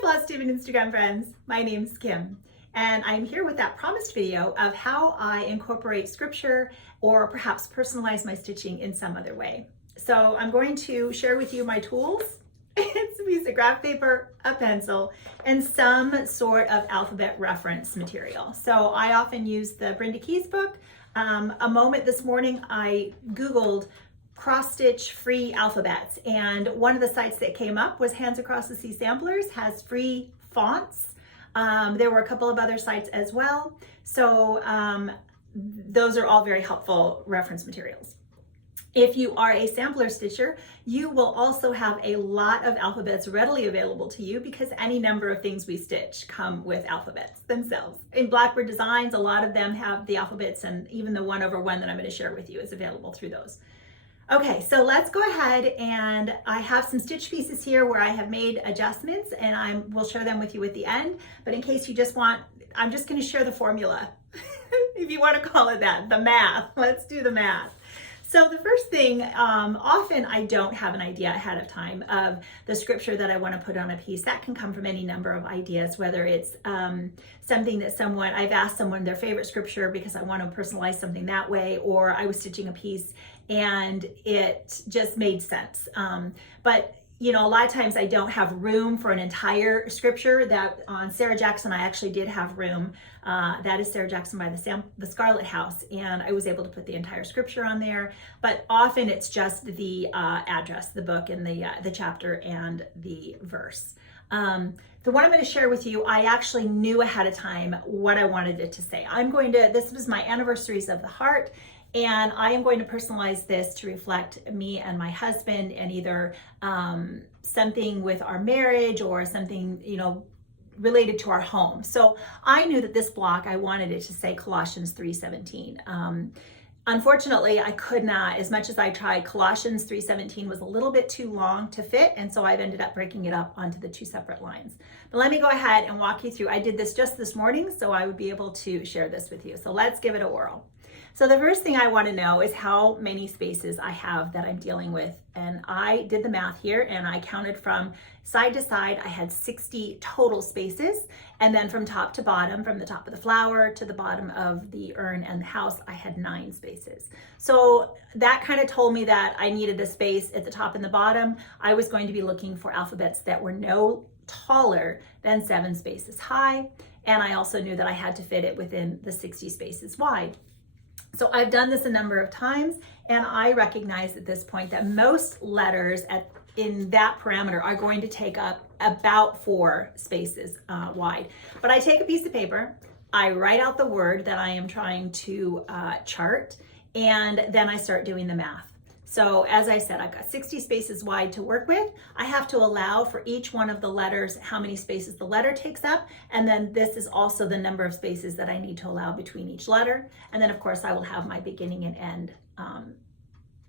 Hi Flosstube and Instagram friends, my name's Kim and I'm here with that promised video of how I incorporate scripture or perhaps personalize my stitching in some other way. So I'm going to share with you my tools. It's a piece of graph paper, a pencil, and some sort of alphabet reference material. So I often use the Brenda Keyes book. A moment this morning I Googled cross-stitch free alphabets, and one of the sites that came up was Hands Across the Sea Samplers has free fonts. There were a couple of other sites as well, so those are all very helpful reference materials. If you are a sampler stitcher, you will also have a lot of alphabets readily available to you because any number of things we stitch come with alphabets themselves. In Blackbird Designs, a lot of them have the alphabets, and even the 1/1 that I'm going to share with you is available through those. Okay, so let's go ahead, and I have some stitch pieces here where I have made adjustments, and I will share them with you at the end. But in case you just want, I'm just going to share the formula, if you want to call it that, the math. Let's do the math. So the first thing, often I don't have an idea ahead of time of the scripture that I want to put on a piece. That can come from any number of ideas, whether it's something that I've asked someone their favorite scripture because I want to personalize something that way, or I was stitching a piece and it just made sense. But you know, a lot of times I don't have room for an entire scripture. That on Sarah Jackson, I actually did have room. That is Sarah Jackson by the Scarlet House, and I was able to put the entire scripture on there. But often it's just the address, the book, and the chapter and the verse. The one I'm going to share with you, I actually knew ahead of time what I wanted it to say. This was my Anniversaries of the Heart, and I am going to personalize this to reflect me and my husband, and either something with our marriage or something, you know, related to our home. So I knew that this block, I wanted it to say Colossians 3:17. Unfortunately, I could not, as much as I tried. Colossians 3:17 was a little bit too long to fit, and so I've ended up breaking it up onto the two separate lines. But let me go ahead and walk you through. I did this just this morning, so I would be able to share this with you. So let's give it a whirl. So the first thing I want to know is how many spaces I have that I'm dealing with. And I did the math here, and I counted from side to side. I had 60 total spaces. And then from top to bottom, from the top of the flower to the bottom of the urn and the house, I had 9 spaces. So that kind of told me that I needed a space at the top and the bottom. I was going to be looking for alphabets that were no taller than 7 spaces high. And I also knew that I had to fit it within the 60 spaces wide. So I've done this a number of times, and I recognize at this point that most letters in that parameter are going to take up about 4 spaces wide. But I take a piece of paper, I write out the word that I am trying to chart, and then I start doing the math. So as I said, I've got 60 spaces wide to work with. I have to allow for each one of the letters how many spaces the letter takes up, and then this is also the number of spaces that I need to allow between each letter. And then of course I will have my beginning and end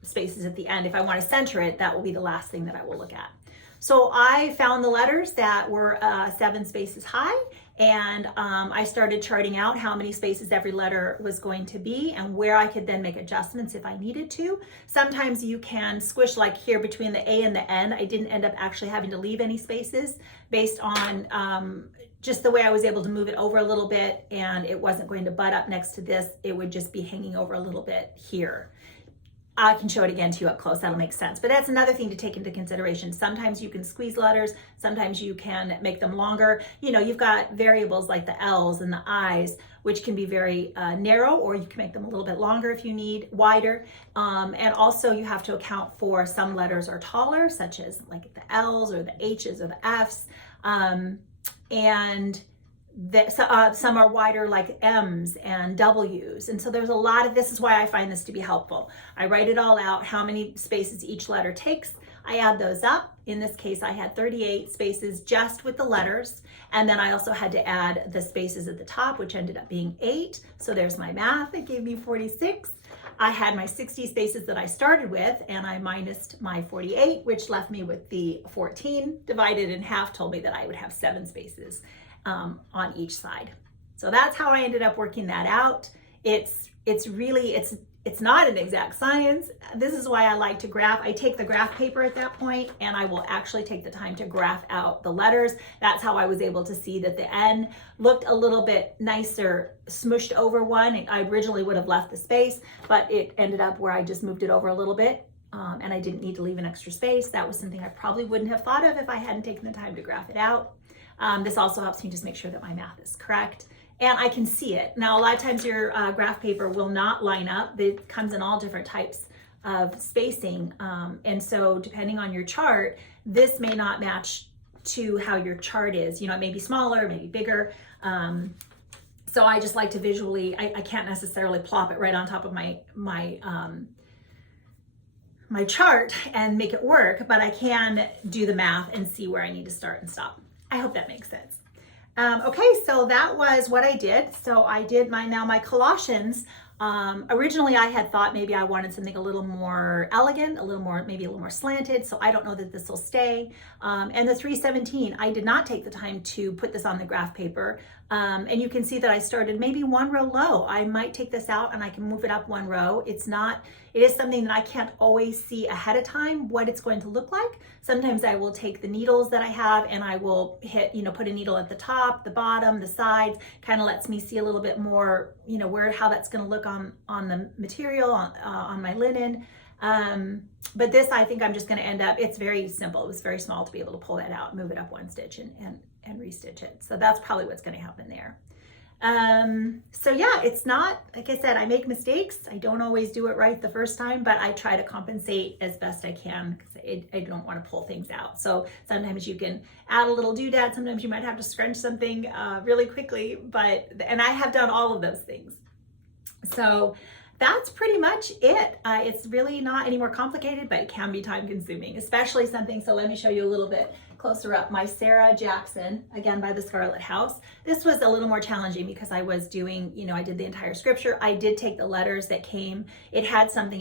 spaces at the end. If I want to center it, that will be the last thing that I will look at. So I found the letters that were 7 spaces high, and I started charting out how many spaces every letter was going to be and where I could then make adjustments if I needed to. Sometimes you can squish, like here between the A and the N. I didn't end up actually having to leave any spaces based on just the way I was able to move it over a little bit, and it wasn't going to butt up next to this. It would just be hanging over a little bit here. I can show it again to you up close, that'll make sense. But that's another thing to take into consideration. Sometimes you can squeeze letters, sometimes you can make them longer. You know, you've got variables like the L's and the I's, which can be very narrow, or you can make them a little bit longer if you need, wider. And also you have to account for some letters are taller, such as like the L's or the H's or the F's. And some are wider, like M's and W's. And so there's a lot of, this is why I find this to be helpful. I write it all out, how many spaces each letter takes. I add those up. In this case, I had 38 spaces just with the letters. And then I also had to add the spaces at the top, which ended up being 8. So there's my math. It gave me 46. I had my 60 spaces that I started with, and I minused my 48, which left me with the 14. Divided in half told me that I would have 7 spaces on each side. So that's how I ended up working that out. It's It's not an exact science. This is why I like to graph. I take the graph paper at that point and I will actually take the time to graph out the letters. That's how I was able to see that the N looked a little bit nicer, smushed over one. I originally would have left the space, but it ended up where I just moved it over a little bit. And I didn't need to leave an extra space. That was something I probably wouldn't have thought of if I hadn't taken the time to graph it out. This also helps me just make sure that my math is correct. And I can see it. Now, a lot of times your graph paper will not line up. It comes in all different types of spacing. And so depending on your chart, this may not match to how your chart is. You know, it may be smaller, maybe bigger. So I just like to visually, I can't necessarily plop it right on top of my chart and make it work, but I can do the math and see where I need to start and stop. I hope that makes sense. Okay, so that was what I did. So I did my Colossians. Originally I had thought maybe I wanted something a little more elegant, maybe a little more slanted. So I don't know that this will stay. And the 317, I did not take the time to put this on the graph paper. And you can see that I started maybe one row low. I might take this out and I can move it up one row. It is something that I can't always see ahead of time what it's going to look like. Sometimes I will take the needles that I have and I will put a needle at the top, the bottom, the sides, kind of lets me see a little bit more, how that's going to look on the material, on my linen. But this, I think I'm just going to end up, it's very simple. It was very small to be able to pull that out, move it up one stitch and restitch it. So that's probably what's going to happen there. So yeah, it's not, like I said, I make mistakes. I don't always do it right the first time, but I try to compensate as best I can because I don't want to pull things out. So sometimes you can add a little doodad. Sometimes you might have to scrunch something really quickly, and I have done all of those things. So that's pretty much it. It's really not any more complicated, but it can be time consuming, especially something. So let me show you a little bit closer up. My Sarah Jackson, again by the Scarlet House. This was a little more challenging because I was doing, I did the entire scripture. I did take the letters that came. It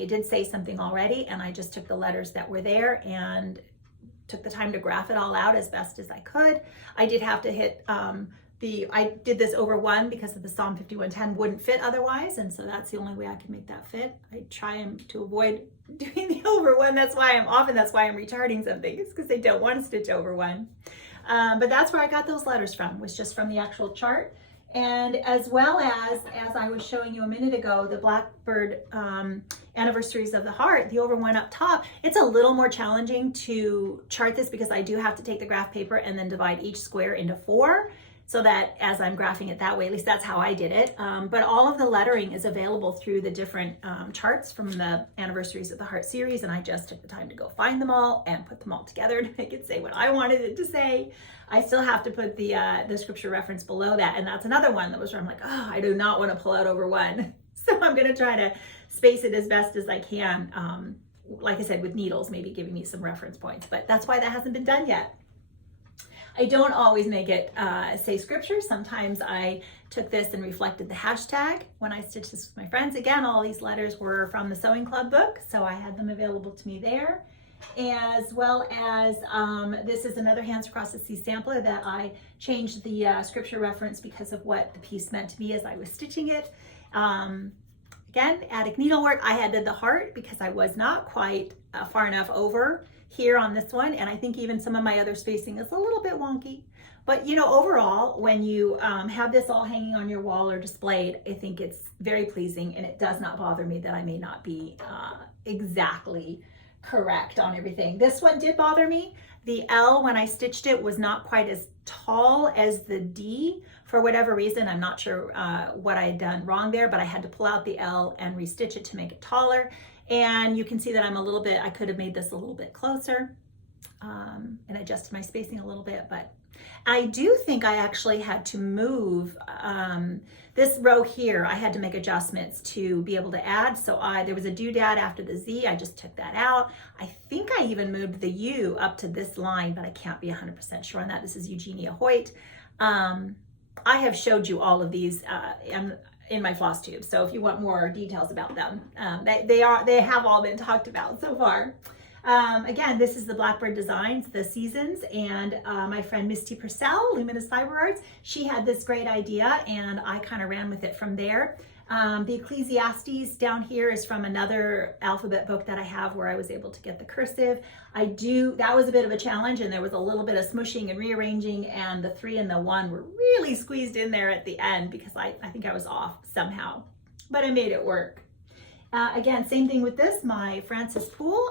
did say something already, and I just took the letters that were there and took the time to graph it all out as best as I could. I did have to hit I did this over one because of the Psalm 51:10 wouldn't fit otherwise, and so that's the only way I can make that fit. I try to avoid doing the over one. That's why I'm retarding something. It's because I don't want to stitch over one. But that's where I got those letters from, was just from the actual chart. And as well as I was showing you a minute ago, the Blackbird Anniversaries of the Heart, the over one up top, it's a little more challenging to chart this because I do have to take the graph paper and then divide each square into 4. So that as I'm graphing it that way, at least that's how I did it. But all of the lettering is available through the different charts from the Anniversaries of the Heart series, and I just took the time to go find them all and put them all together to make it say what I wanted it to say. I still have to put the scripture reference below that, and that's another one that was where I'm like, oh, I do not want to pull out over one. So I'm gonna try to space it as best as I can. Like I said, with needles, maybe giving me some reference points, but that's why that hasn't been done yet. I don't always make it say scripture. Sometimes I took this and reflected the hashtag when I stitched this with my friends. Again, all these letters were from the Sewing Club book, so I had them available to me there. As well as this is another Hands Across the Sea sampler that I changed the scripture reference because of what the piece meant to me as I was stitching it. Again, attic needlework. I had did the heart because I was not quite far enough over here on this one, and I think even some of my other spacing is a little bit wonky, but overall when you have this all hanging on your wall or displayed, I think it's very pleasing, and it does not bother me that I may not be exactly correct on everything. This one did bother me. The L, when I stitched it, was not quite as tall as the D for whatever reason. I'm not sure what I had done wrong there, but I had to pull out the L and restitch it to make it taller. And you can see that I could have made this a little bit closer and adjusted my spacing a little bit, but I do think I actually had to move this row here. I had to make adjustments to be able to add. So there was a doodad after the Z. I just took that out. I think I even moved the U up to this line, but I can't be 100% sure on that. This is Eugenia Hoyt. I have showed you all of these in my Flosstube, so if you want more details about them, they have all been talked about so far. Again, this is the Blackbird Designs, the Seasons, and my friend Misty Purcell, Luminous Fiber Arts, she had this great idea, and I kind of ran with it from there. The Ecclesiastes down here is from another alphabet book that I have where I was able to get the cursive. That was a bit of a challenge, and there was a little bit of smushing and rearranging, and the 3 and the 1 were really squeezed in there at the end because I think I was off somehow, but I made it work. Again, same thing with this, my Francis Poole.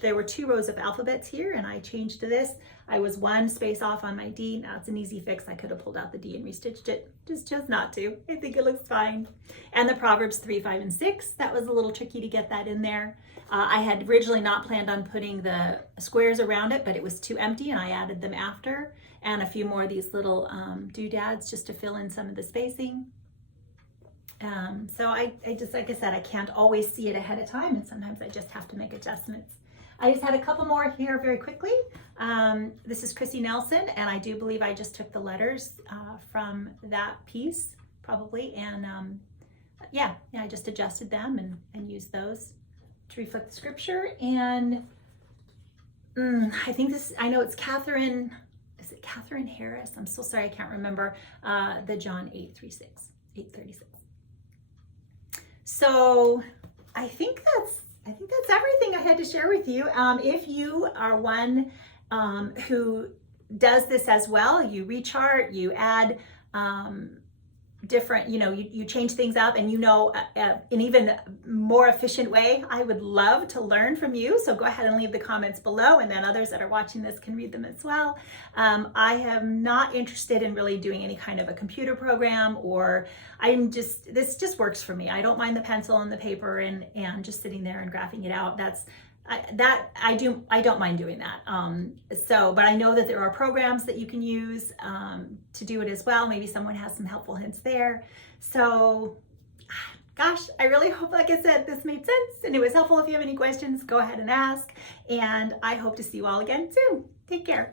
There were 2 rows of alphabets here, and I changed to this. I was 1 space off on my D. Now it's an easy fix. I could have pulled out the D and restitched it. Just chose not to. I think it looks fine. And the Proverbs 3, 5, and 6. That was a little tricky to get that in there. I had originally not planned on putting the squares around it, but it was too empty, and I added them after. And a few more of these little doodads just to fill in some of the spacing. So I just, like I said, I can't always see it ahead of time, and sometimes I just have to make adjustments. I just had a couple more here very quickly. This is Chrissy Nelson, and I do believe I just took the letters from that piece, probably, and yeah, I just adjusted them and used those to reflect the scripture. And I think I know it's Catherine, is it Catherine Harris? I'm so sorry, I can't remember, the John 8:36. So I think that's everything I had to share with you. If you are one who does this as well, you rechart, you add different, you change things up, and an even more efficient way, I would love to learn from you. So go ahead and leave the comments below, and then others that are watching this can read them as well. I am not interested in really doing any kind of a computer program, or this just works for me. I don't mind the pencil and the paper and just sitting there and graphing it out. I don't mind doing that. But I know that there are programs that you can use to do it as well. Maybe someone has some helpful hints there. So, gosh, I really hope, like I said, this made sense and it was helpful. If you have any questions, go ahead and ask. And I hope to see you all again soon. Take care.